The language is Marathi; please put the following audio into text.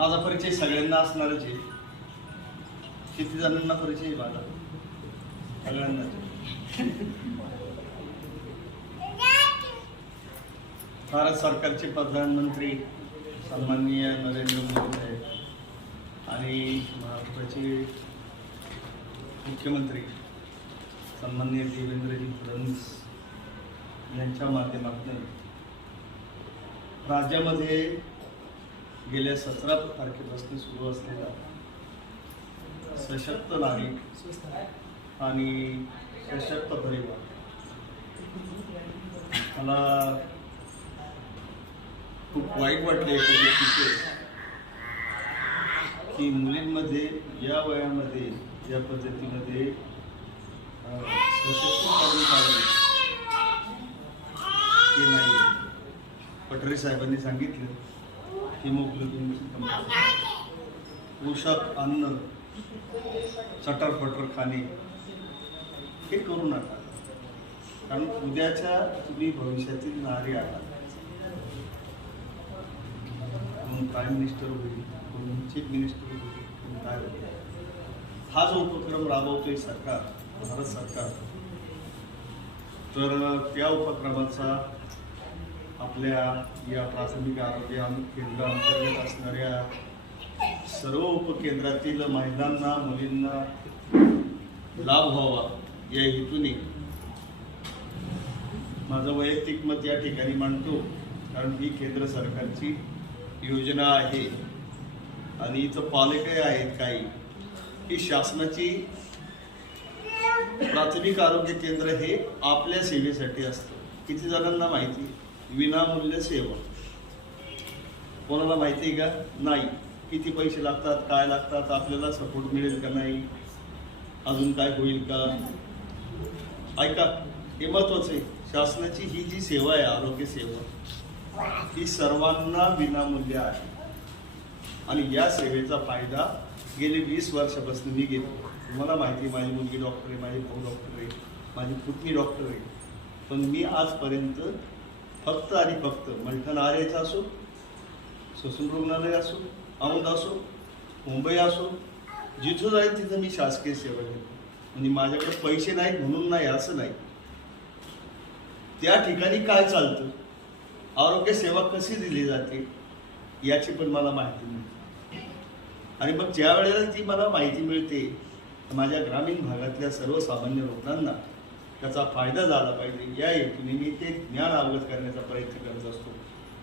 माझा परिचय सगळ्यांना असणारच आहे. किती जणांना परिचय आहे माझा? सगळ्यांना. भारत सरकारचे प्रधानमंत्री सन्माननीय नरेंद्र मोदी साहेब आणि महाराष्ट्राचे मुख्यमंत्री सन्माननीय देवेंद्रजी फडणवीस यांच्या माध्यमातून राज्यामध्ये गेल्या 17 तारखेपासून सुरू असलेला सशक्त नागरिक आणि सशक्त परिवार, मला खूप वाईट वाटले की मुलींमध्ये या वयामध्ये या पद्धतीमध्ये सशक्तीकरण झाले की नाही. पटरे साहेबांनी सांगितलं हिमोग्लोबिनची कमतरता, पोषक अन्न, चटर-पटर खाणे हे करू नका, कारण उद्याच्या तुम्ही भविष्यातील नारी आहात. म्हणून प्राईम मिनिस्टर होईल, म्हणून चीफ मिनिस्टर होईल, म्हणून काय होईल. हा जो उपक्रम राबवतोय सरकार, भारत सरकार, तर त्या उपक्रमाचा आपल्या या प्राथमिक आरोग्य केंद्रांतर्गत असणाऱ्या सर्व उपकेंद्रातील महिलांना, मुलींना लाभ व्हावा या हेतूने माझं वैयक्तिक मत या ठिकाणी मांडतो. कारण ही केंद्र सरकारची योजना आहे आणि इथं पालकही आहेत काही. ही शासनाची प्राथमिक आरोग्य केंद्र हे आपल्या सेवेसाठी असतं. किती जणांना माहिती? विनामूल्य सेवा. कोणाला माहिती आहे का? नाही. किती पैसे लागतात, काय लागतात, आपल्याला सपोर्ट मिळेल का नाही, अजून काय होईल का? ऐका, हे महत्वाचं आहे. शासनाची ही जी सेवा आहे, आरोग्य सेवा, ही सर्वांना विनामूल्य आहे आणि या सेवेचा फायदा गेली 20 वर्षापासून मी घेतो. तुम्हाला माहिती आहे, माझी मुलगी डॉक्टर आहे, माझे भाऊ डॉक्टर आहे, माझी पुतणी डॉक्टर आहे. पण मी आजपर्यंत फक्त आणि फक्त मलठण आर्याचा असो, ससून रुग्णालय असो, औंध असो, मुंबई असो, जिथं जाईल तिथं मी शासकीय सेवा घेतो. म्हणजे माझ्याकडे पैसे नाहीत म्हणून नाही असं नाही. त्या ठिकाणी काय चालतं, आरोग्य सेवा कशी दिली जाते याची पण मला माहिती मिळते. आणि मग ज्या वेळेला ती मला माहिती मिळते, माझ्या ग्रामीण भागातल्या सर्वसामान्य लोकांना त्याचा फायदा झाला पाहिजे या हेतूने मी ते ज्ञान अवगत करण्याचा प्रयत्न करत असतो.